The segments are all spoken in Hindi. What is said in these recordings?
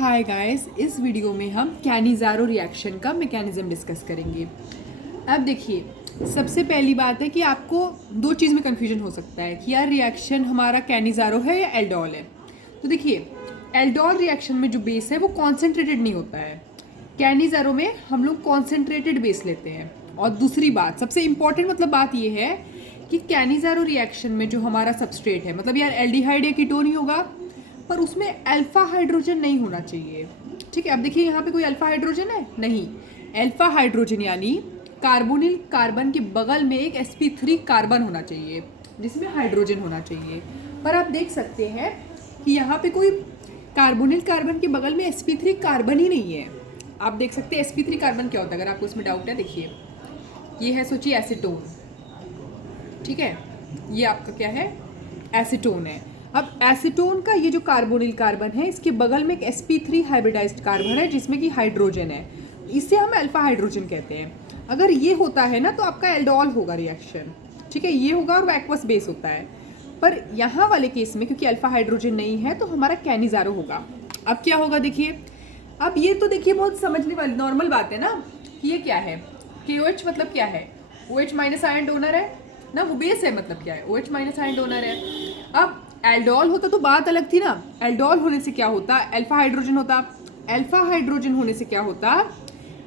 हाय गाइस, इस वीडियो में हम कैनिज़ारो रिएक्शन का मैकेनिज्म डिस्कस करेंगे। अब देखिए, सबसे पहली बात है कि आपको दो चीज़ में कन्फ्यूजन हो सकता है कि यार रिएक्शन हमारा कैनिज़ारो है या एल्डोल है। तो देखिए, एल्डोल रिएक्शन में जो बेस है वो कॉन्सेंट्रेटेड नहीं होता है। कैनिज़ारो में हम लोग कॉन्सेंट्रेटेड बेस लेते हैं। और दूसरी बात, सबसे इंपॉर्टेंट मतलब बात ये है कि कैनिज़ारो रिएक्शन में जो हमारा सबस्ट्रेट है, मतलब यार एल्डिहाइड या कीटोन ही होगा, पर उसमें अल्फा हाइड्रोजन नहीं होना चाहिए। ठीक है, अब देखिए यहाँ पे कोई अल्फा हाइड्रोजन है नहीं। अल्फा हाइड्रोजन यानी कार्बोनिल कार्बन के बगल में एक sp3 कार्बन होना चाहिए जिसमें हाइड्रोजन होना चाहिए। पर आप देख सकते हैं कि यहाँ पे कोई कार्बोनिल कार्बन के बगल में sp3 कार्बन ही नहीं है। आप देख सकते हैं sp3 कार्बन क्या होता है, अगर आपको इसमें डाउट है देखिए, ये है सोचिए एसीटोन। ठीक है, ये आपका क्या है, एसीटोन है। अब एसीटोन का ये जो कार्बोनिल कार्बन है, इसके बगल में एक sp3 हाइब्रिडाइज्ड कार्बन है जिसमें कि हाइड्रोजन है। इसे हम अल्फा हाइड्रोजन कहते हैं। अगर ये होता है ना तो आपका एल्डोल होगा रिएक्शन। ठीक है, ये होगा और वो एक्वस बेस होता है। पर यहाँ वाले केस में क्योंकि अल्फा हाइड्रोजन नहीं है तो हमारा कैनिज़ारो होगा। अब क्या होगा देखिए, अब ये तो देखिए बहुत समझने वाली नॉर्मल बात है ना कि ये क्या है, KOH मतलब क्या है, OH माइनस आयन डोनर है ना, वो बेस है, मतलब क्या है, OH माइनस आयन डोनर है। अब एल्डोल होता तो बात अलग थी ना। एल्डोल होने से क्या होता, अल्फा हाइड्रोजन होता। अल्फा हाइड्रोजन होने से क्या होता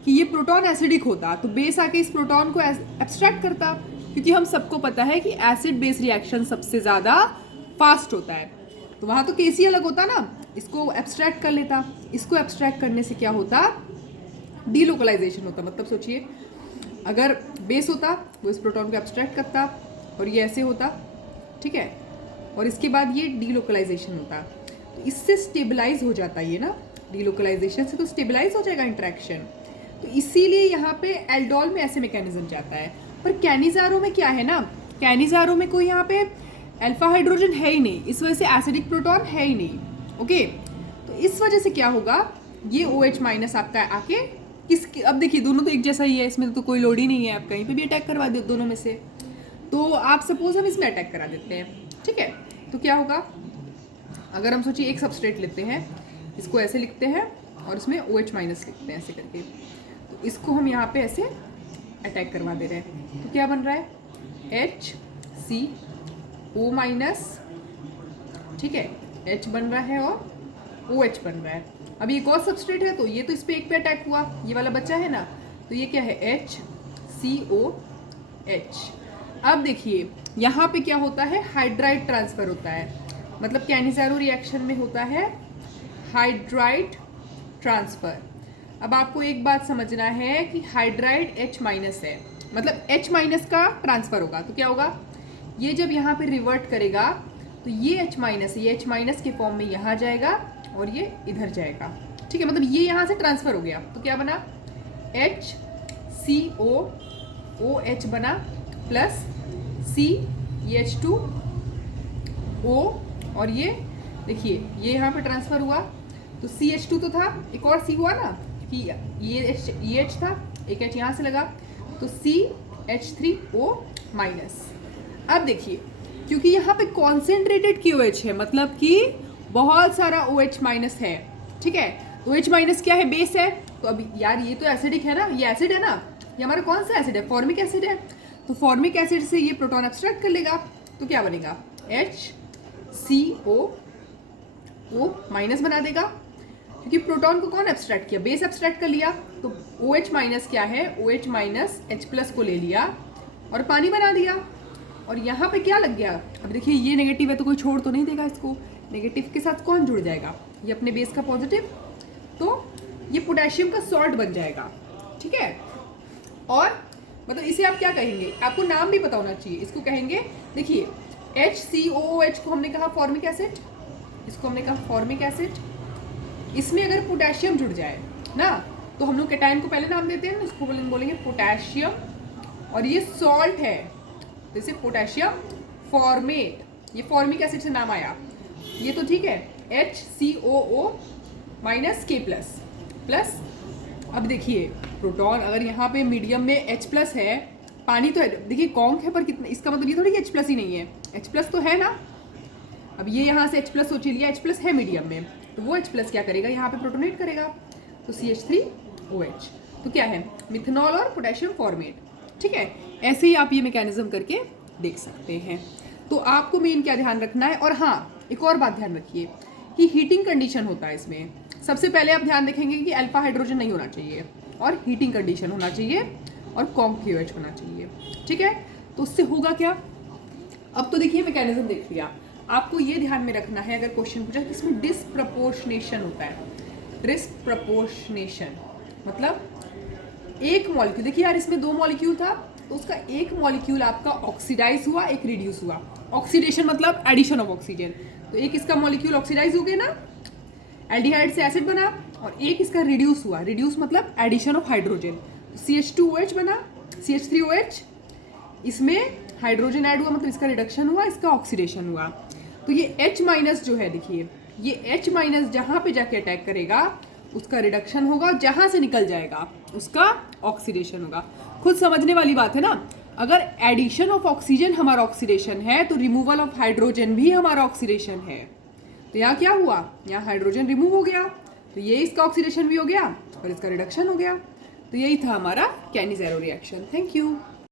कि ये प्रोटॉन एसिडिक होता, तो बेस आके इस प्रोटॉन को एब्स्ट्रैक्ट करता। क्योंकि हम सबको पता है कि एसिड बेस रिएक्शन सबसे ज़्यादा फास्ट होता है, तो वहाँ तो केसी अलग होता ना, इसको एब्स्ट्रैक्ट कर लेता। इसको एब्स्ट्रैक्ट करने से क्या होता, डीलोकलाइजेशन होता। मतलब सोचिए, अगर बेस होता वो इस प्रोटॉन को एब्स्ट्रैक्ट करता और ये ऐसे होता, ठीक है, और इसके बाद ये डीलोकलाइजेशन होता, तो इससे स्टेबलाइज हो जाता ये ना, डीलोकलाइजेशन से तो स्टेबलाइज हो जाएगा इंटरेक्शन। तो इसीलिए यहाँ पे एल्डोल में ऐसे मैकेनिज्म जाता है। पर कैनिज़ारो में क्या है ना, कैनिज़ारो में कोई यहाँ पे अल्फा हाइड्रोजन है ही नहीं, इस वजह से एसिडिक प्रोटॉन है ही नहीं। ओके, तो इस वजह से क्या होगा, ये OH माइनस आपका आके किस, अब देखिए दोनों तो एक जैसा ही है, इसमें तो कोई लोड ही नहीं है, आप कहीं पे भी अटैक करवा दो दोनों में से। तो आप सपोज हम इसमें अटैक करा देते हैं, ठीक है, तो क्या होगा, अगर हम सोचिए एक सबस्ट्रेट लेते हैं, इसको ऐसे लिखते हैं और इसमें OH माइनस लिखते हैं ऐसे करके, तो इसको हम यहाँ पे ऐसे अटैक करवा दे रहे हैं, तो क्या बन रहा है, HCO माइनस, ठीक है, H बन रहा है और OH बन रहा है। अब एक और सबस्ट्रेट है तो ये तो इस पे एक पे अटैक हुआ, ये वाला बच्चा है ना, तो ये क्या है, HCOH। अब देखिए यहाँ पे क्या होता है, हाइड्राइड ट्रांसफर होता है, मतलब कैनिज़ारो रिएक्शन में होता है हाइड्राइड ट्रांसफर। अब आपको एक बात समझना है कि हाइड्राइड H माइनस है, मतलब H माइनस का ट्रांसफर होगा, तो क्या होगा, ये जब यहाँ पे रिवर्ट करेगा तो ये H माइनस, ये H माइनस के फॉर्म में यहाँ जाएगा और ये इधर जाएगा। ठीक है, मतलब ये यहाँ से ट्रांसफर हो गया, तो क्या बना, HCOOH बना प्लस C, ये H2O, और ये देखिए ये यहाँ पे ट्रांसफर हुआ, तो CH2 तो था, एक और C हुआ ना, कि ये H था, एक H यहाँ से लगा, तो CH3O माइनस। अब देखिए, क्योंकि यहाँ पे कॉन्सेंट्रेटेड KOH है, मतलब कि बहुत सारा OH माइनस है, ठीक है, OH माइनस क्या है, बेस है। तो अब यार ये तो एसिडिक है ना, ये एसिड है ना, ये हमारा कौन सा एसिड है, फॉर्मिक एसिड है, तो फॉर्मिक एसिड से ये प्रोटॉन एब्स्ट्रैक्ट कर लेगा, तो क्या बनेगा, HCOO माइनस बना देगा, क्योंकि प्रोटॉन को कौन एब्स्ट्रैक्ट किया, बेस एब्स्ट्रैक्ट कर लिया, तो OH माइनस क्या है, OH माइनस H प्लस को ले लिया और पानी बना दिया, और यहाँ पे क्या लग गया, अब देखिए ये नेगेटिव है तो कोई छोड़ तो नहीं देगा इसको, नेगेटिव के साथ कौन जुड़ जाएगा, ये अपने बेस का पॉजिटिव, तो ये पोटेशियम का सॉल्ट बन जाएगा। ठीक है, और मतलब इसे आप क्या कहेंगे, आपको नाम भी पता होना चाहिए, इसको कहेंगे, देखिए HCOOH को हमने कहा फॉर्मिक एसिड, इसको हमने कहा फॉर्मिक एसिड। इसमें अगर पोटेशियम जुड़ जाए ना तो हम लोग कैटायन को पहले नाम देते हैं ना, इसको बोलेंगे पोटेशियम, और ये सॉल्ट है तो इसे पोटेशियम फॉर्मेट, ये फॉर्मिक एसिड से नाम आया, ये तो ठीक है, HCOO minus K plus plus. अब देखिए प्रोटॉन अगर यहाँ पे मीडियम में H प्लस है, पानी तो है, देखिए कॉन्क है पर कितना, इसका मतलब ये थोड़ी H प्लस ही नहीं है, H प्लस तो है ना, अब ये यहाँ से H प्लस सोच लिया, H प्लस है मीडियम में, तो वो H+ क्या करेगा, यहाँ पे प्रोटोनेट करेगा, तो CH3OH। तो क्या है, मिथेनॉल और पोटेशियम फॉर्मेट। ठीक है, ऐसे ही आप ये मैकेनिज्म करके देख सकते हैं। तो आपको मेन क्या ध्यान रखना है, और हाँ एक और बात ध्यान रखिए कि हीटिंग कंडीशन होता है इसमें। सबसे पहले आप ध्यान रखेंगे कि अल्फा हाइड्रोजन नहीं होना चाहिए और हीटिंग कंडीशन होना चाहिए और CONC होना चाहिए। ठीक है, तो उससे होगा क्या, अब तो देखिए मैकेनिज्म देख लिया, आपको ये ध्यान में रखना है अगर क्वेश्चन पूछा कि इसमें डिसप्रपोर्शनेशन होता है। डिसप्रपोर्शनेशन मतलब एक मॉलिक्यूल, देखिए यार इसमें 2 मॉलिक्यूल था तो उसका एक मॉलिक्यूल आपका ऑक्सीडाइज हुआ, एक रिड्यूस हुआ। ऑक्सीडेशन मतलब एडिशन ऑफ ऑक्सीजन, तो एक इसका मॉलिक्यूल ऑक्सीडाइज हो गया ना, एल्डिहाइड से एसिड बना, और एक इसका रिड्यूस हुआ, रिड्यूस मतलब एडिशन ऑफ हाइड्रोजन, CH2OH बना, CH3OH, इसमें हाइड्रोजन ऐड हुआ मतलब इसका रिडक्शन हुआ, इसका ऑक्सीडेशन हुआ। तो ये H- जो है, देखिए ये H- जहाँ पे जाके अटैक करेगा उसका रिडक्शन होगा, जहाँ से निकल जाएगा उसका ऑक्सीडेशन होगा। खुद समझने वाली बात है ना, अगर एडिशन ऑफ ऑक्सीजन हमारा ऑक्सीडेशन है तो रिमूवल ऑफ हाइड्रोजन भी हमारा ऑक्सीडेशन है। तो यहाँ क्या हुआ, यहाँ हाइड्रोजन रिमूव हो गया, तो ये इसका ऑक्सीडेशन भी हो गया और इसका रिडक्शन हो गया। तो यही था हमारा कैनी-ज़ेरो रिएक्शन। Thank you.